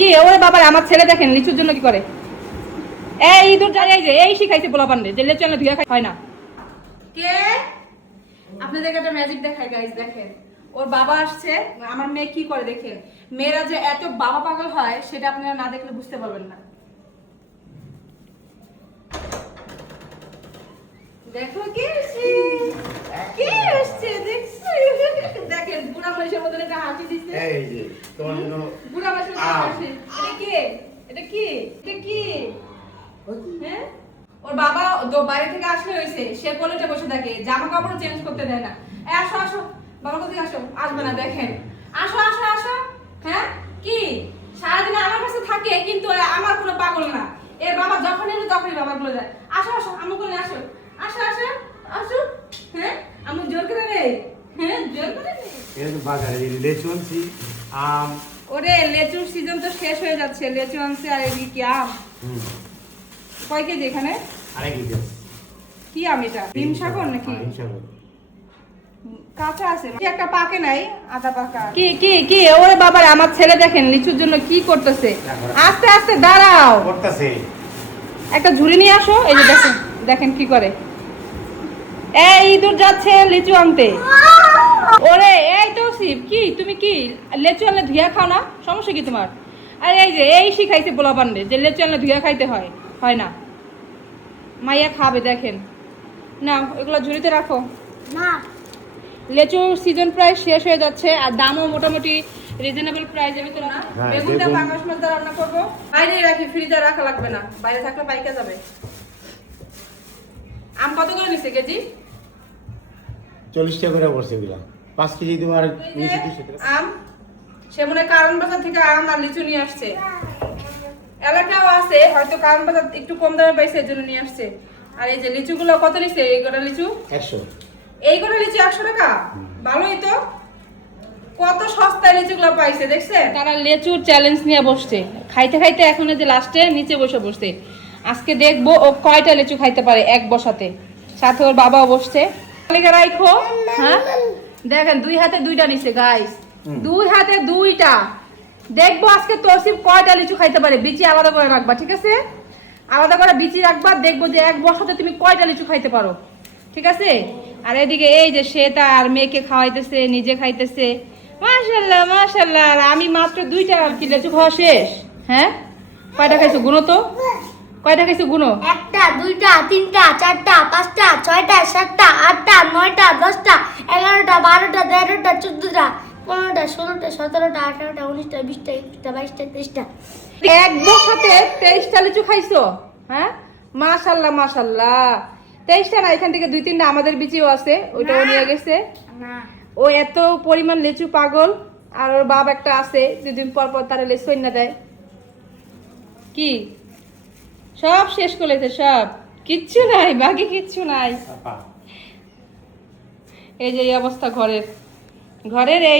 কি ওরে বাবা আমার ছেলে দেখেন লিচুর জন্য কি করে। এই ইঁদুর যাই যে এই শিখাইছে পোলা পান্ডে যে লেচু আনলে ধুয়া খাই হয় না। কে আপনাদের একটা ম্যাজিক দেখায় গাইস, দেখেন ওর বাবা আসছে। আমার মেয়ে কি করে দেখেন, মেয়েরা যে এত বাবা পাগল হয় সেটা আপনারা না দেখলে বুঝতে পারবেন না। দেখো কি আসছে দেখছো, দেখেন বুড়া মানুষের মতন একটা হাসি দিচ্ছে। এই যে তোমার জন্য বুড়া মানুষের মতন হাসি। এটা কি হ্যাঁ, ওর বাবা বাইরে থেকে আসলে হয়েছে, সে কোলেতে বসে থাকে, জামা কাপড় চেঞ্জ করতে দেয় না। আসো আসো বাবা কোথায় আসো, আসবে না দেখেন। আসো আসো আসো। হ্যাঁ কি সারাদিন আমার কাছে থাকে কিন্তু আমার কোনো পাগল না। এর বাবা যখন এলো তখনই বাবা বলে যায় আসো আসো আমার কোলে আসো, আসো আসো আসো। হ্যাঁ আমি জোর করে নেই, হ্যাঁ জোর করে নেই। এই তো বাজারে লিচু আনছি, আম। ওরে লেচুর সিজন তো শেষ হয়ে যাচ্ছে, লেচু আনছে আর এদিকে কি আম। কয় কেজি এখানে? আরেক কেজি আছে। কি আম এটা, হিমসাগর নাকি? হিমসাগর কাঁচা আছে, একটা পাকে নাই, আধা পাকা। কি ওরে বাবা আমার ছেলে দেখেন লিচুর জন্য কি করতেছে। আস্তে আস্তে দাঁড়াও, করতেছে। একটা ঝুড়ি নিয়ে আসো। এই যে দেখেন দেখেন কি করে। এই ইঁদুর যাচ্ছে লিচু আনতে। ওরে এই তো শিব, কি তুমি কি লেচু আনলে ধুয়া খাও না, সমস্যা কি তোমার? আরে এই যে এই শিখাইছে পোলা পান্ডে যে লেচু আনলে ধুয়া খাইতে হয় না। মাইয়া খাবে দেখেন না, এগুলো ঝুড়িতে রাখো না। লেচুর সিজন প্রায় শেষ হয়ে যাচ্ছে আর দামও মোটামুটি রিজনেবল প্রাইসের ভিতরে না। বেগুনটা পাঙ্গাস মাছ দিয়ে রান্না করবো, বাইরে রাখি, ফ্রিজে রাখা লাগবে না, বাইরে থাকলে পাইকা যাবে। আম কত করে নিচ্ছে কেজি? 40 টাকা করে পড়ছে এগুলা। 5 কেজি তোমার আম সে মনে হয় কারণ বাজার থেকে আম আর লিচু নিয়ে আসছে। এলাকাও আছে হয়তো কারণ বাজার একটু কম দামে পাইছে এর জন্য নিয়ে আসছে। আর এই যে লিচুগুলো কত নিচ্ছে? এই গোটা লিচু 100। এই গোটা লিচু 100 টাকা, ভালোই তো, কত সস্তায় লিচুগুলো পাইছে দেখছে। তারা লিচুর চ্যালেঞ্জ নিয়ে বসছে, খাইতে খাইতে এখন যে লাস্টে নিচে বসে বসছে। আজকে দেখবো ও কয়টা লিচু খাইতে পারে এক বসাতে, সাথে ওর বাবাও বসছে। রাখো হ্যাঁ দেখেন দুই হাতে দুইটা নিচ্ছে গাইস, দুই হাতে দুইটা। দেখবো আজকে তসিফ কয়টা লিচু খাইতে পারে। বিচি আলাদা করে রাখবা, ঠিক আছে? আলাদা করে বিচি রাখবা, দেখবো যে এক বসাতে তুমি কয়টা লিচু খাইতে পারো, ঠিক আছে? আর এদিকে এই যে সে তার মেয়েকে খাওয়াইতেছে, নিজে খাইতেছে। মাশাআল্লাহ মাশাআল্লাহ। আর আমি মাত্র 2টা কি লিচু খাওয়া শেষ। হ্যাঁ কয়টা খাইছো গুনো তো, কয়টা খাইছো গুনো? 1টা 2টা 3টা 4টা 5টা 6টা 7টা 8টা 9টা 10টা 11টা 12টা 13টা 14টা 15টা 16টা 17টা 18টা 19টা 20টা 21টা 22টা 23টা। এক বসাতে 23টা লিচু খাইছো? হ্যাঁ মাশাআল্লাহ মাশাআল্লাহ। 23টা না, এখান থেকে 2-3টা আমাদের বিচিও আছে, ওইটাও নিয়ে গেছে। না ও এত পরিমাণ লিচু পাগল। আর ওর বাপ একটা আছে 2 দিন পর পর তারা লিচু না দেয়। কি সব শেষ করেছে, সব কিচ্ছু নাই, বাকি কিচ্ছু নাই। এই যে এই অবস্থা ঘরের এই